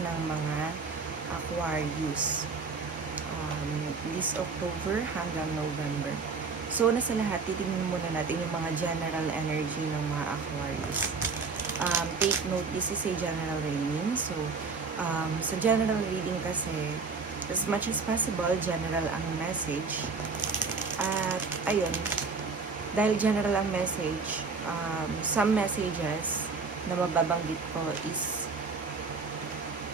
ng mga Aquarius. This October hanggang November. So, una sa lahat, titingnan muna natin yung mga general energy ng mga Aquarius. Take note, this is a general reading. So, sa general reading kasi, as much as possible, general ang message. At, ayun, dahil general ang message, some messages na mababanggit ko is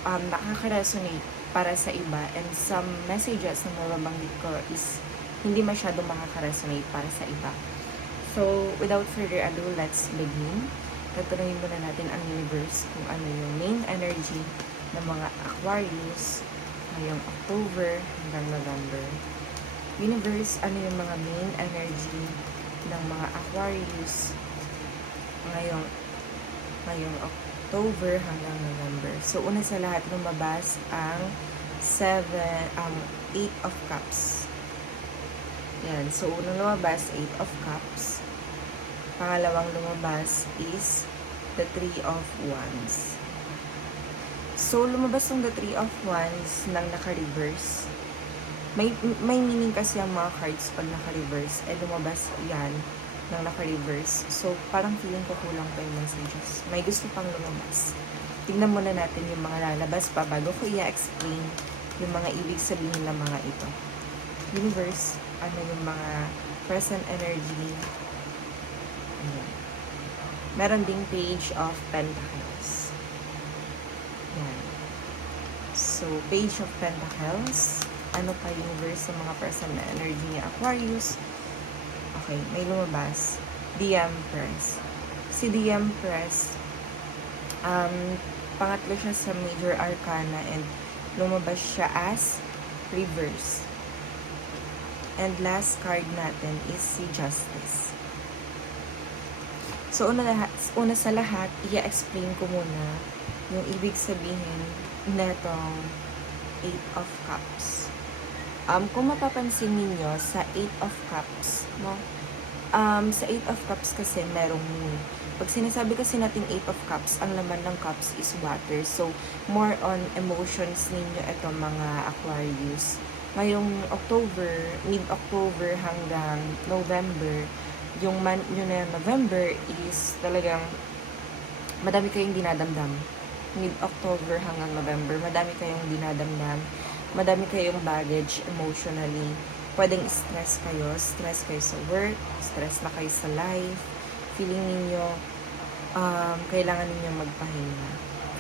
nakaka-resonate para sa iba, and some messages na mababanggit ko is hindi masyadong makaka-resonate para sa iba. So, without further ado, let's begin. Tatanungin muna natin ang universe kung ano yung main energy ng mga Aquarius ngayong October hanggang November. Universe, ano yung mga main energy ng mga Aquarius ngayong October hanggang November. So, una sa lahat, lumabas ang 8 of Cups. Yan. So, unang lumabas, 8 of Cups. Pangalawang lumabas is the 3 of Wands. So, lumabas yung the 3 of Wands nang naka-reverse. May meaning kasi ang mga cards pag naka-reverse, lumabas yan nang naka-reverse. So, parang feeling ko kulang pa yung messages. May gusto pang lumabas. Tingnan muna natin yung mga lalabas pa bago ko i-explain yung mga ibig sabihin ng mga ito. Universe, ano yung mga present energy. Meron ding Page of Pentacles. Yan. So, Page of Pentacles. Ano pa universe sa mga present na energy ni Aquarius? Okay, may lumabas. The Empress. Si The Empress, pangatlo siya sa Major Arcana and lumabas siya as reverse. And last card natin is si Justice. So, una sa lahat, i-explain ko muna yung ibig sabihin netong 8 of Cups. Kung mapapansin ninyo, sa 8 of Cups, no? Sa 8 of Cups kasi merong moon. Pag sinasabi kasi natin 8 of Cups, ang laman ng cups is water. So, more on emotions ninyo ito mga Aquarius. Ngayong October, mid-October hanggang November, yung month nyo na November is talagang madami kayong dinadamdam. Mid-October hanggang November, madami kayong dinadamdam. Madami kayong baggage emotionally. Pwedeng stress kayo sa work, stress na kayo sa life. Feeling ninyo, kailangan ninyo magpahinga.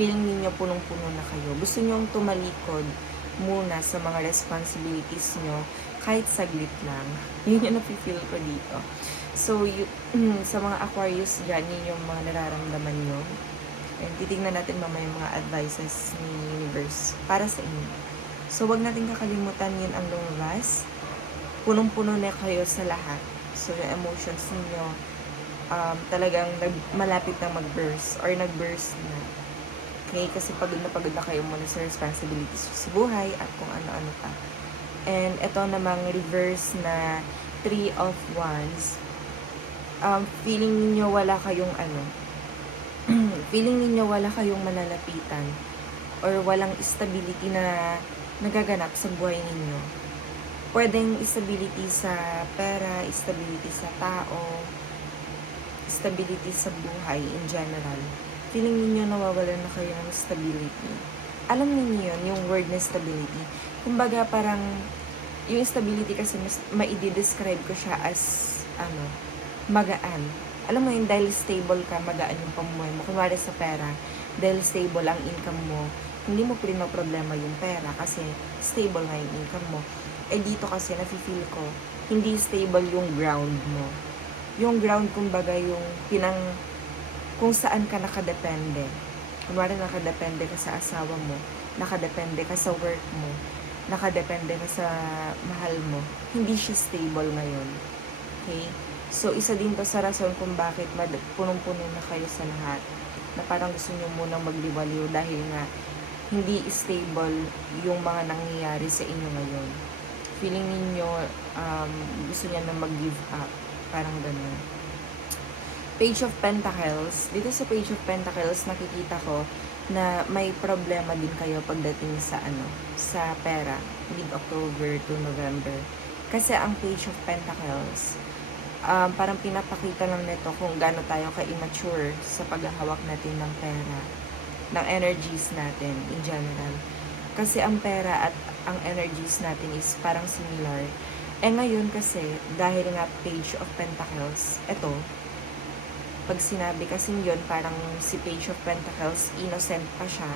Feeling ninyo punong-puno na kayo. Gusto nyong tumalikod muna sa mga responsibilities nyo, kahit saglit lang. Yun yung napifeel ko dito. So, sa mga Aquarius dyan, yun yung mga nararamdaman nyo. And titignan natin mamaya yung mga advices ni Universe para sa inyo. So, wag natin kakalimutan yun ang lumabas. Punong-puno na kayo sa lahat. So, yung emotions ninyo, talagang malapit na mag-burst or nag-burst na. Okay? Kasi pagod na kayo muna sa responsibilities sa buhay at kung ano-ano pa. And ito namang reverse na 3 of Wands. Feeling ninyo wala kayong feeling ninyo wala kayong malalapitan or walang stability na nagaganap sa buhay ninyo. Pwedeng stability sa pera, stability sa tao, stability sa buhay in general. Feeling ninyo nawawalan na kayo ng stability. Alam niyo yun, yung word na stability. Kumbaga parang, yung stability kasi ma-i-describe ko siya as, magaan. Alam mo yun, dahil stable ka, magaan yung pamumuhay mo. Kunwari sa pera, dahil stable ang income mo, hindi mo problema yung pera kasi stable nga yung income mo. Dito kasi nafe-feel ko, hindi stable yung ground mo. Yung ground, kumbaga, yung kung saan ka nakadepende. Kunwari, nakadepende ka sa asawa mo, nakadepende ka sa work mo, nakadepende ka sa mahal mo. Hindi siya stable ngayon. Okay? So, isa din to sa rason kung bakit punong-puno na kayo sa lahat. Na parang gusto nyo munang magliwaliw dahil nga hindi stable yung mga nangyayari sa inyo ngayon. Feeling ninyo, gusto niya na mag-give up. Parang ganun. Page of Pentacles. Dito sa Page of Pentacles, nakikita ko, na may problema din kayo pagdating sa sa pera, mid-October to November. Kasi ang Page of Pentacles, parang pinapakita lang nito kung gaano tayo ka-immature sa paghahawak natin ng pera, ng energies natin in general. Kasi ang pera at ang energies natin is parang similar. Ngayon kasi, dahil nga Page of Pentacles, eto, pag sinabi kasing yun, parang si Page of Pentacles, innocent pa siya.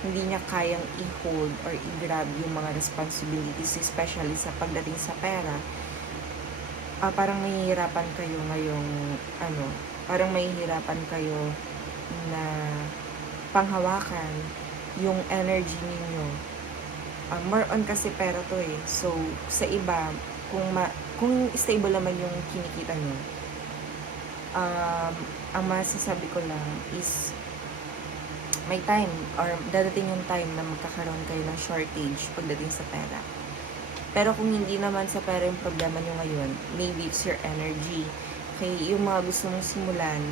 Hindi niya kayang i-hold or i-grab yung mga responsibilities, especially sa pagdating sa pera. Parang mahihirapan kayo ngayong, parang mahihirapan kayo na panghawakan yung energy ninyo. More on kasi pera to eh. So, sa iba, kung stable naman yung kinikita nyo, ang masasabi ko lang is may time or dadating yung time na magkakaroon kayo ng shortage pagdating sa pera. Pero kung hindi naman sa pera yung problema nyo ngayon, maybe it's your energy. Okay, yung mga gusto mong simulan,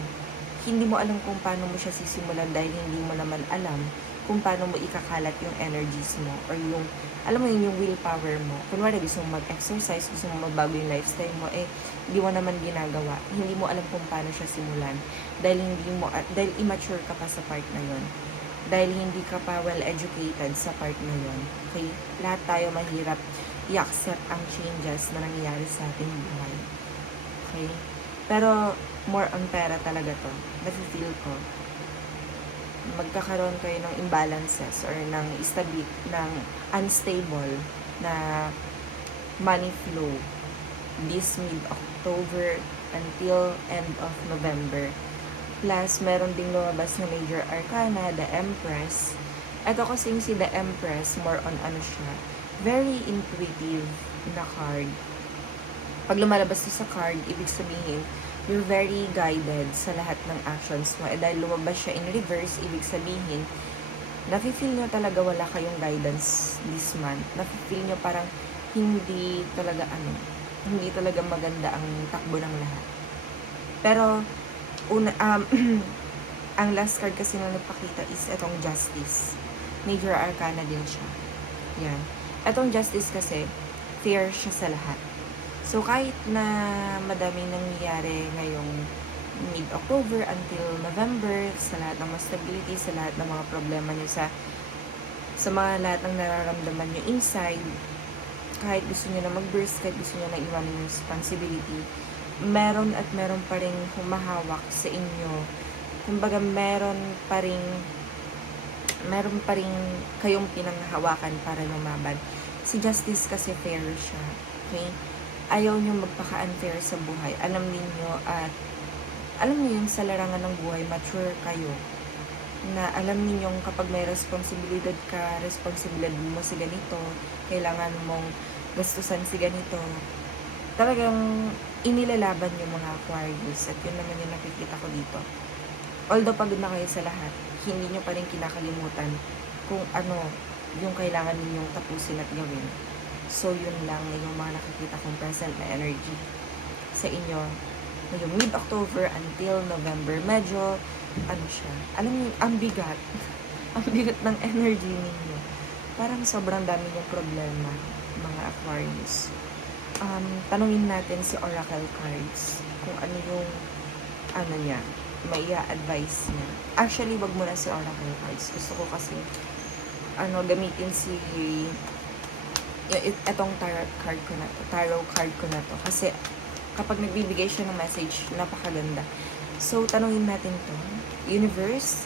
hindi mo alam kung paano mo siya sisimulan dahil hindi mo naman alam kung paano mo ikakalat yung energies mo or yung, alam mo yun, yung willpower mo. Kunwari gusto mo mag-exercise, gusto mo magbago yung lifestyle mo, hindi mo naman ginagawa. Hindi mo alam kung paano siya simulan dahil dahil immature ka pa sa part na yun. Dahil hindi ka pa well-educated sa part na yun. Okay? Lahat tayo mahirap i-accept ang changes na nangyayari sa ating buhay. Okay? Pero, more on pera talaga to. Nafe-feel ko. Magkakaroon kayo ng imbalances or ng unstable na money flow this mid-October until end of November. Plus, meron ding lumabas na major arcana, the Empress. Ito kasing si the Empress, more on siya, very intuitive na card. Pag lumalabas to sa card, ibig sabihin, you're very guided sa lahat ng actions mo. Dahil lumabas siya in reverse, ibig sabihin, nafe-feel nyo talaga wala kayong guidance this month. Nafe-feel nyo parang hindi talaga maganda ang takbo ng lahat. Pero, ang last card kasi na nagpakita is itong Justice. Major Arcana din siya. Yan. Itong Justice kasi, fair siya sa lahat. So, kahit na madaming nangyayari ngayong mid-October until November, sa lahat ng mga stability, sa lahat ng mga problema nyo, sa lahat ng nararamdaman nyo inside, kahit gusto nyo na mag-burst, kahit gusto nyo na iwanan yung responsibility, meron pa rin humahawak sa inyo. Kumbaga, meron pa rin kayong pinanghahawakan para lumaban. Si Justice kasi fair siya. Okay? Ayaw nyo magpaka-unfair sa buhay. Alam niyo yun, sa larangan ng buhay, mature kayo. Na alam niyo kapag may responsibilidad ka, responsibilidad mo si ganito, kailangan mong gastusan si ganito. Talagang inilalaban yung mga Aquarius at yun naman yung nakikita ko dito. Although pagod na kayo sa lahat, hindi nyo pa rin kinakalimutan kung ano yung kailangan ninyong tapusin at gawin. So, yun lang yung mga nakikita kong present na energy sa inyo. Yung mid-October until November, medyo, siya, alam niyo, ang bigat. Ang bigat ng energy ninyo. Parang sobrang dami yung problema, mga Aquarius. Tanungin natin si Oracle Cards kung ano yung, niya, may i-advise niya. Actually, wag mo na si Oracle Cards. Gusto ko kasi, gamitin si itong tarot card ko na to. Kasi, kapag nagbibigay siya ng message, napakaganda. So, tanungin natin to. Universe,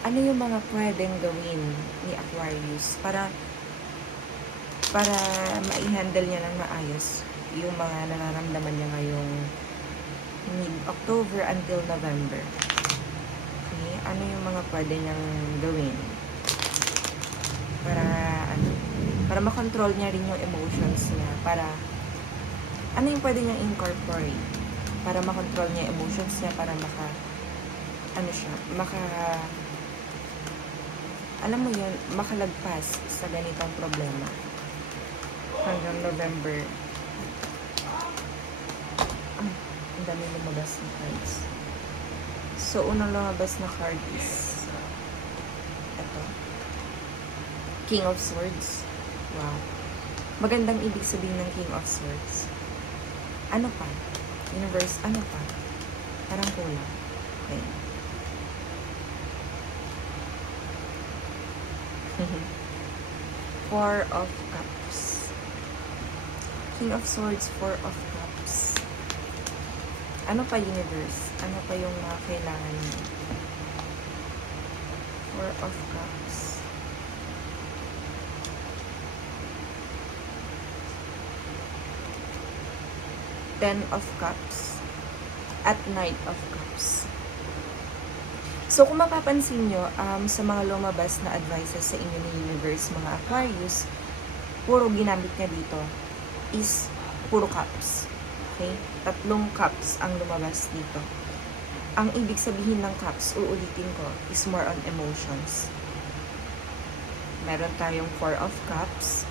ano yung mga pwedeng gawin ni Aquarius para ma-handle niya ng maayos yung mga nararamdaman niya ngayong mid-October until November. Okay? Ano yung mga pwede niyang gawin para makontrol niya rin yung emotions niya, ano yung pwede niyang incorporate para makontrol niya yung emotions niya, para makalagpas sa ganitong problema hanggang November. Ang dami lumabas na cards. So, unang lumabas na card is to? King of Swords. Wow. Magandang ibig sabihin ng King of Swords. Ano pa? Universe, ano pa? Parang kulang. Okay. Four of Cups. King of Swords, Four of Cups. Ano pa, Universe? Ano pa yung mga kailangan niyo? Four of Cups. Ten of Cups. At Knight of Cups. So, kung mapapansin nyo, sa mga lumabas na advices sa inyo ni Universe, mga Aquarius, puro ginamit niya dito is puro cups. Okay? 3 cups ang lumabas dito. Ang ibig sabihin ng cups, uulitin ko, is more on emotions. Meron tayong 4 of cups,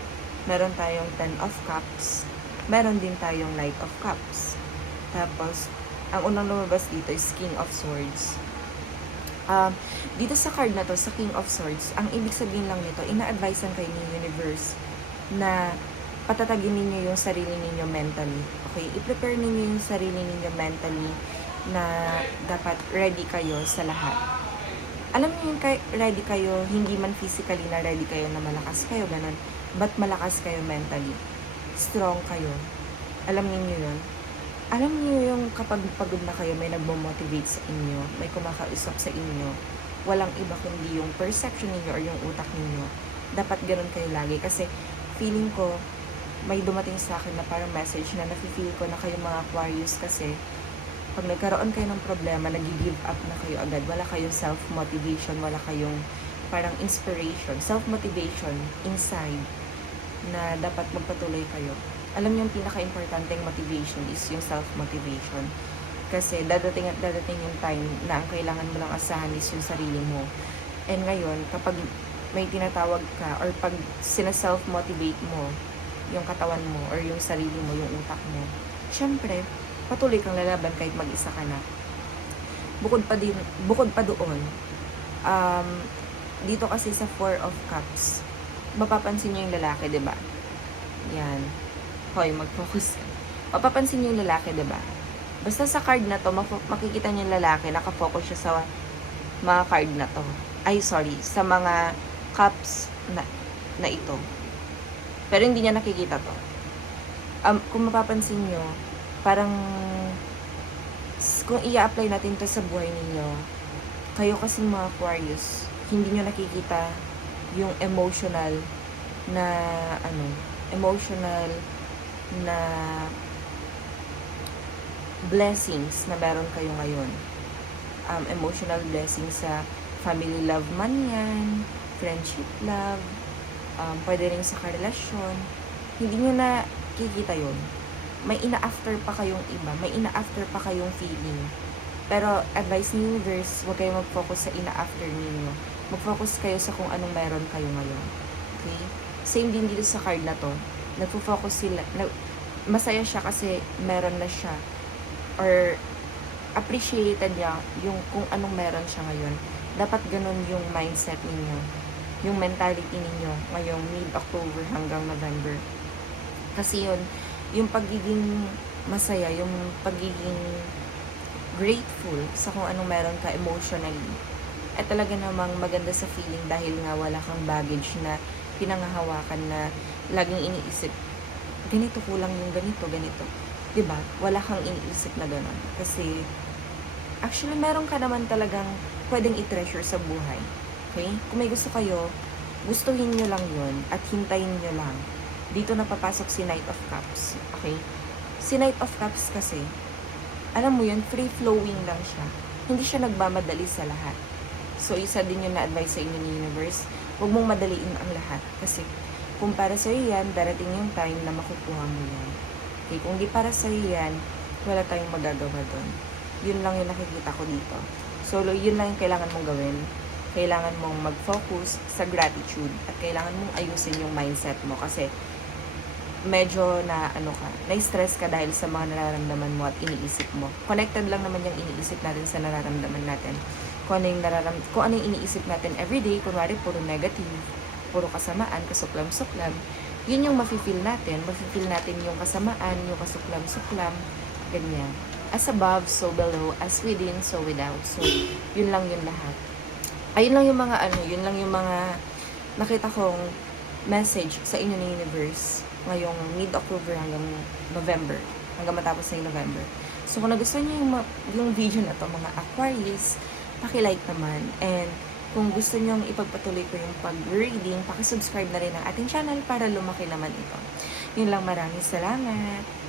meron tayong 10 of cups, meron din tayong Knight of Cups. Tapos, ang unang lumabas dito is King of Swords. Dito sa card na to, sa King of Swords, ang ibig sabihin lang nito, ina-advisean kayo ni Universe na patatagin ninyo yung sarili ninyo mentally. Okay? I-prepare ninyo yung sarili ninyo mentally na dapat ready kayo sa lahat. Alam niyo yung ready kayo, hindi man physically na ready kayo na malakas kayo, ganun. But malakas kayo mentally. Strong kayo. Alam niyo yun? Alam niyo yung kapag pagod na kayo, may nagmo-motivate sa inyo, may kumakausap sa inyo, walang iba kundi yung perception ninyo or yung utak ninyo. Dapat ganun kayo lagi kasi feeling ko, may dumating sa akin na parang message na nafe-feel ko na kayo mga Aquarius kasi pag nagkaroon kayo ng problema, nag-give up na kayo agad. Wala kayong self-motivation, wala kayong parang inspiration, self-motivation inside na dapat magpatuloy kayo. Alam niyo yung pinaka-importanteng motivation is yung self-motivation. Kasi dadating at dadating yung time na ang kailangan mo lang asahan is yung sarili mo. And ngayon, kapag may tinatawag ka or pag sina-self-motivate mo yung katawan mo or yung sarili mo, yung utak mo, syempre, patuloy kang lalaban kahit mag-isa ka na. Bukod pa doon, dito kasi sa Four of Cups, mapapansin niyo yung lalaki, 'di ba? Yan. Hoy, mag-focus ka. Mapapansin niyo yung lalaki, 'di ba? Basta sa card na to, makikita niyo yung lalaki, nakafocus siya sa mga card na to. Ay, sorry, sa mga cups na ito. Pero hindi niya nakikita to. Kung mapapansin niyo, parang kung i-apply natin to sa buhay ninyo, kayo kasing mga Aquarius, hindi nyo nakikita yung emotional na emotional na blessings na meron kayo ngayon. Emotional blessings sa family love man yan, friendship love, pwede rin sa karelasyon. Hindi nyo nakikita yun. May ina-after pa kayong iba, may ina-after pa kayong feeling. Pero advice ni Universe, huwag kayo mag-focus sa ina-after ninyo. Mag-focus kayo sa kung anong meron kayo ngayon. Okay? Same din dito sa card na to. Nagfo-focus sila, masaya siya kasi meron na siya. Or appreciated niya yung kung anong meron siya ngayon. Dapat ganun yung mindset ninyo. Yung mentality ninyo ngayong mid-October hanggang November. Kasi yun, yung pagiging masaya, yung pagiging grateful sa kung anong meron ka emotionally, at talaga namang maganda sa feeling dahil nga wala kang baggage na pinangahawakan na laging iniisip, ganito kulang yung ganito. Diba? Wala kang iniisip na gano'n. Kasi, actually, meron ka naman talagang pwedeng i-treasure sa buhay. Okay? Kung may gusto kayo, gustuhin nyo lang yun at hintayin nyo lang. Dito na papasok si Knight of Cups. Okay? Si Knight of Cups kasi, alam mo yun, free-flowing lang siya. Hindi siya nagmamadali sa lahat. So, isa din yung na-advise sa inyo ni Universe, huwag mong madaliin ang lahat. Kasi, kung para sa'yo yan, darating yung time na makukuha mo yan. Okay? Kung di para sa'yo yan, wala tayong magagawa doon. Yun lang yung nakikita ko dito. So, yun lang yung kailangan mong gawin. Kailangan mong mag-focus sa gratitude. At kailangan mong ayusin yung mindset mo. Kasi, medyo na-stress ka dahil sa mga nararamdaman mo at iniisip mo. Connected lang naman yung iniisip natin sa nararamdaman natin. kung ano yung iniisip natin everyday, kunwari puro negative, puro kasamaan, kasuklam-suklam, yun yung mafe-feel natin. Mafe-feel natin yung kasamaan, yung kasuklam-suklam, ganyan. As above, so below, as within, so without. So, yun lang yun lahat. Ayun lang yung mga yun lang yung mga nakita kong message sa inyo ng universe ngayong mid-October hanggang November, hanggang matapos na yung November. So, kung nagustuhan niyo yung video na to, mga Aquarius, paki-like naman. And kung gusto niyo ipagpatuloy ko yung pag-reading, paki-subscribe na rin ang ating channel para lumaki naman ito. Yun lang, maraming salamat.